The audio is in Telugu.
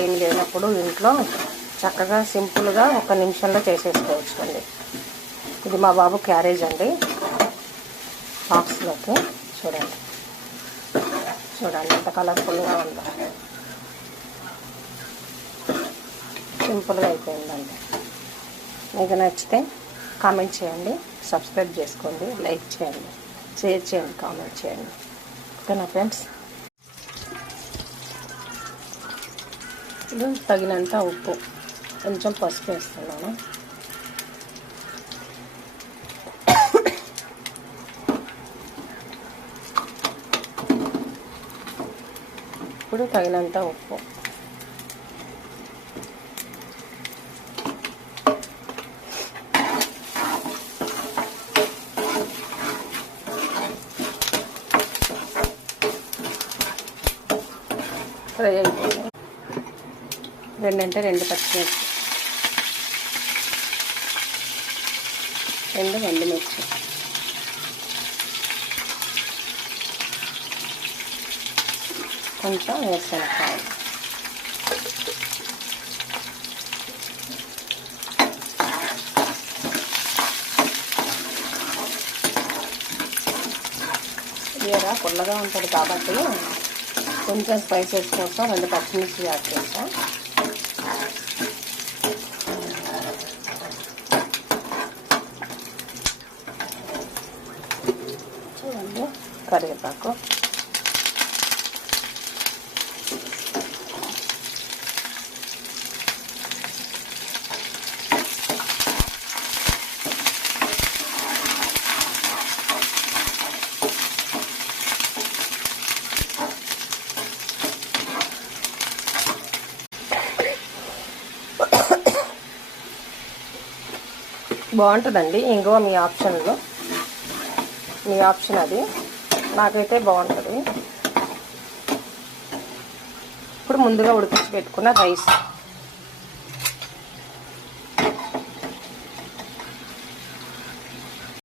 ఏం లేనప్పుడు ఇంట్లో చక్కగా సింపుల్గా 1 నిమిషంలో చేసేసుకోవచ్చు అండి. ఇది మా బాబు క్యారేజ్ అండి, బాక్స్లోకి. చూడండి ఎంత కలర్ఫుల్గా ఉందో. సింపుల్గా అయిపోయిందండి. మీకు నచ్చితే కామెంట్ చేయండి, సబ్స్క్రైబ్ చేసుకోండి, లైక్ చేయండి, షేర్ చేయండి, కామెంట్ చేయండి. ఓకేనా ఫ్రెండ్స్? ఇది తగినంత ఉప్పు, కొంచెం పసుపు వేస్తున్నాను. ఇప్పుడు తగినంత ఉప్పు, ఫ్రై అయిపోయింది. 2 పచ్చిమిర్చి, 2 ఎండుమిర్చి, కొంచెం వేరుశనగకాయలు, జీరా పుల్లగా ఉంటుంది కాబట్టి కొంచెం స్పైసెస్ కోసం 2 పచ్చిమిర్చి యాడ్ చేస్తాం. చూడండి, కరివేపాకు, బాగుంటుందండి ఇంగువ. మీ ఆప్షన్ అది, నాకైతే బాగుంటుంది. ఇప్పుడు ముందుగా ఉడికించి పెట్టుకున్న రైస్